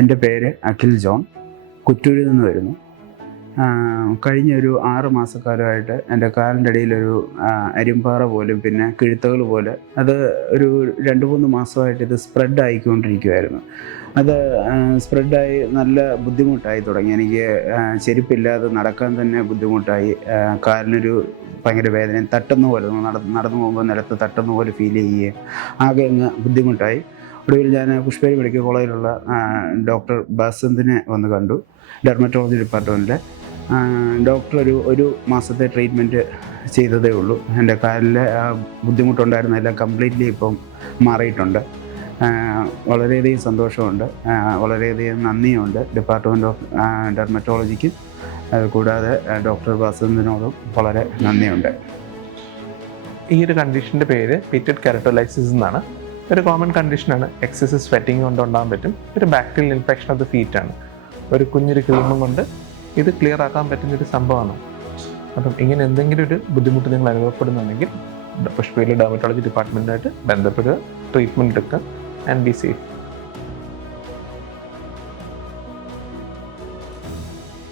എൻ്റെ പേര് അഖിൽ ജോൺ, കുറ്റൂരിൽ നിന്ന് വരുന്നു. കഴിഞ്ഞ ഒരു 6 മാസക്കാലമായിട്ട് എൻ്റെ കാലിൻ്റെ അടിയിലൊരു അരിമ്പാറ പോലും പിന്നെ കിഴുത്തകൾ പോലെ അത് ഒരു 2-3 മാസമായിട്ട് ഇത് സ്പ്രെഡ് ആയിക്കൊണ്ടിരിക്കുമായിരുന്നു. അത് സ്പ്രെഡായി നല്ല ബുദ്ധിമുട്ടായി തുടങ്ങി. എനിക്ക് ചെരുപ്പില്ലാതെ നടക്കാൻ തന്നെ ബുദ്ധിമുട്ടായി. കാലിനൊരു ഭയങ്കര വേദനയും തട്ടുന്ന പോലെ നടന്നു പോകുമ്പോൾ നിലത്ത് തട്ടുന്ന പോലെ ഫീൽ ചെയ്യുകയും ആകെ അങ്ങ് ബുദ്ധിമുട്ടായി. ഒടുവിൽ ഞാൻ പുഷ്പേരി മെഡിക്കൽ കോളേജിലുള്ള ഡോക്ടർ ബസന്തിനെ വന്ന് കണ്ടു, ഡെർമറ്റോളജി ഡിപ്പാർട്ട്മെൻറ്റിലെ. ഡോക്ടർ ഒരു മാസത്തെ ട്രീറ്റ്മെൻറ്റ് ചെയ്തതേ ഉള്ളൂ. എൻ്റെ കാലിലെ ബുദ്ധിമുട്ടുണ്ടായിരുന്നതെല്ലാം കംപ്ലീറ്റ്ലി ഇപ്പം മാറിയിട്ടുണ്ട്. വളരെയധികം സന്തോഷമുണ്ട്, വളരെയധികം നന്ദിയുണ്ട് ഡിപ്പാർട്ട്മെൻറ്റ് ഓഫ് ഡെർമറ്റോളജിക്ക്. കൂടാതെ ഡോക്ടർ ബസന്തിനോടും വളരെ നന്ദിയുണ്ട്. ഈ ഒരു കണ്ടീഷൻ്റെ പേര് പിറ്റഡ് കെരട്ടോലൈസിസ് എന്നാണ്. ഒരു കോമൺ കണ്ടീഷനാണ്. എക്സസൈസ് സ്വെറ്റിങ് കൊണ്ട് ഉണ്ടാകാൻ പറ്റും. ഒരു ബാക്ടീരിയൽ ഇൻഫെക്ഷൻ ഓഫ് ദ ഫീറ്റാണ്. ഒരു കുഞ്ഞൊരു ക്രീമും കൊണ്ട് ഇത് ക്ലിയർ ആക്കാൻ പറ്റുന്നൊരു സംഭവമാണ്. അപ്പം ഇങ്ങനെ എന്തെങ്കിലും ഒരു ബുദ്ധിമുട്ട് നിങ്ങൾ അനുഭവപ്പെടുന്നുണ്ടെങ്കിൽ പുഷ്പയിലെ ഡെർമറ്റോളജി ഡിപ്പാർട്ട്മെൻറ്റായിട്ട് ബന്ധപ്പെടുക, ട്രീറ്റ്മെൻറ്റ് എടുക്കുക ആൻഡ് ബി സേഫ്.